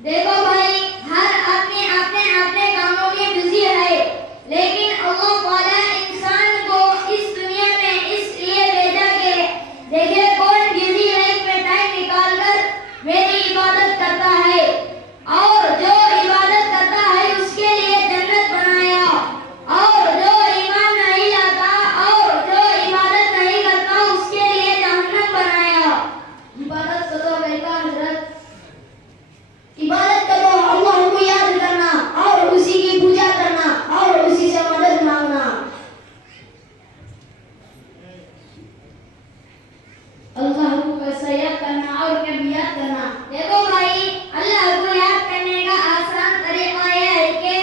देखो भाई, हर अपने अपने अपने कामों में बिजी है, लेकिन अल्लाह ताला इंसान को इस दुनिया में इसलिए भेजा कि देखे कौन बिजी लाइफ में टाइम निकालकर मेरी इबादत करता है, और जो इबादत करता है उसके लिए जन्नत बनाया, और जो ईमान नहीं लाता और जो इबादत नहीं करता उसके लिए जहन्नम बनाया। इबादत करो बेटा हजरत, इबादत करो अल्लाह को याद करना और उसी की पूजा करना और उसी से मदद मांगना। अल्लाह को कैसे याद करना और कभी याद करना। देखो भाई, अल्लाह को याद करने का आसान तरीका यह है कि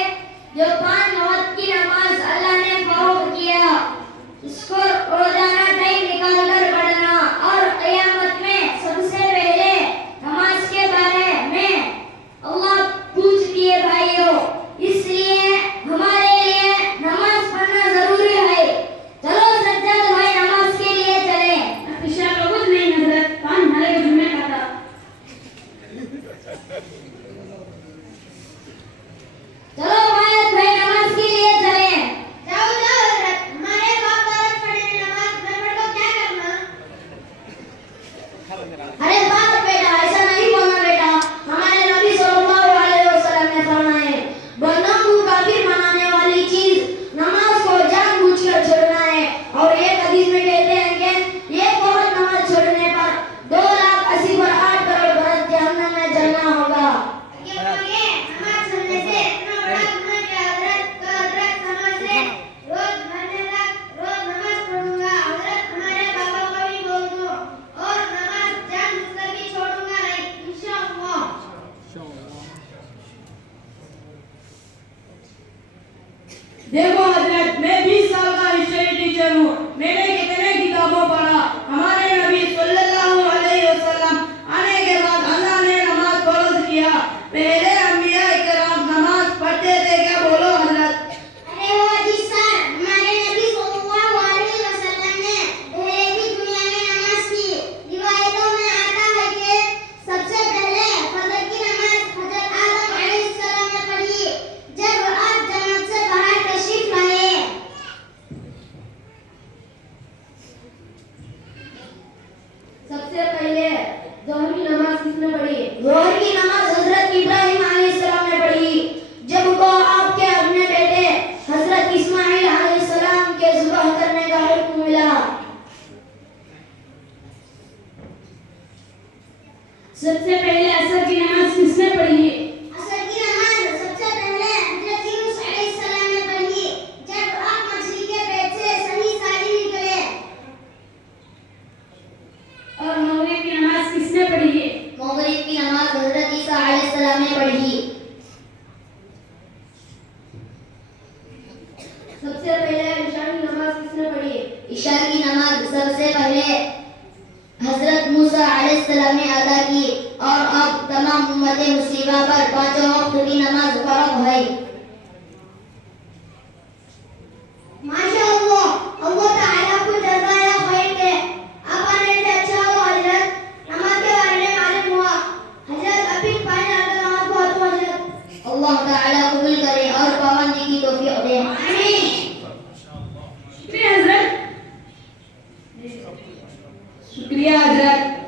जो 5 वक्त की नमाज अल्लाह ने फर्ज किया उसको रोजाना टाइम निकाल कर पढ़ना, और क़यामत में सबसे पहले नमाज के बारे में अल्लाह पूछती है भाइयों, इसलिए हमारे लिए नमाज पढ़ना जरूरी है। चलो सज्जाद भाई नमाज के लिए चले। पिछला कुछ नहीं हजरत, कान हमारे को जुम्मे का था। चलो भाई नमाज के लिए चले। जाओ जाओ हजरत, हमारे बाप दादा पढ़े नमाज न पढ़ को क्या करना। अरे बात बेटा, ऐसा नहीं बोलना बेटा। हमारे नबी सल्लल्लाहु अलैहि वसल्लम ने फरमाया, बंदों को काफिर बनाने वाली चीज नमाज को जानबूझकर छोड़ना है। और एक हदीस में कहते हैं कि एक बहुत नमाज छोड़ने पर 2,80,8 करोड़ बरस जहन्नम में जलना होगा। ये बोलिए, नमाज छोड़ने से इतना बड़ा गुनाह क्या हजरत? तो हजरत समझ ले, रोज मरने तक रोज नमाज पढ़ूंगा हजरत, हमारे पापा को भी बोल दो, और नमाज जानबूझकर भी छोड़ूंगा नहीं इंशाअल्लाह। देखो हजरत, मैं 20 साल का हिस्ट्री टीचर हूँ। मैंने कितने किताबों पढ़ा। हमारे नबी सल्लल्लाहु अलैहि वसल्लम आने के बाद अल्लाह ने नमाज फर्ज किया। पहले अंबिया इकराम नमाज पढ़ते थे क्या? बोलो हजरत। अरे वो जी सर, हमारे नबी सल्लल्लाहु अलैहि वसल्लम ने पहले भी दुनिया में नमाज की। रिवायतों में आता है कि सबसे पहले फजर की नमाज हजरत आदम अलैहिस्सलाम ने पढ़ी जब आप जन्नत से बाहर तशरीफ लाए। सबसे पहले जोहर की नमाज किसने पढ़ी? जोहर की नमाज हजरत इब्राहिम अलैहिस्सलाम ने पढ़ी जब को आपके अपने बेटे हजरत इस्माइल अलैहिस्सलाम के ज़िबह करने का हुक्म मिला। सबसे पहले असर की नमाज किसने पढ़ी? असर की नमाज सबसे पहले हजरत यूनुस अलैहिस्सलाम ने पढ़ी जब आप मछली के पेट से सही सारी निकले। और मगरिब की नमाज किसने पढ़ी? मगरिब की नमाज हजरत ईसा अलैहिस्सलाम ने पढ़ी। सबसे पहले इशा की नमाज किसने पढ़ी? इशा की नमाज सबसे पहले हजरत मूसा अलैहिस्सलाम ने अदा की, और अब तमाम उम्मत मुस्लिमा पर 5 वक्त की नमाज फर्ज है। माशाअल्लाह, अल्लाह ताला को जज़ाया खैर दे। आप आने से अच्छा हुआ हजरत, नमाज के बारे में मालूम हुआ। हजरत अभी पानी डालकर नमाज को हाथ हजरत। अल्लाह ताला कबूल करे और पाबंदी की तौफीक दे। आमीन। शुक्रिया हजरत। शुक्रिया हजरत।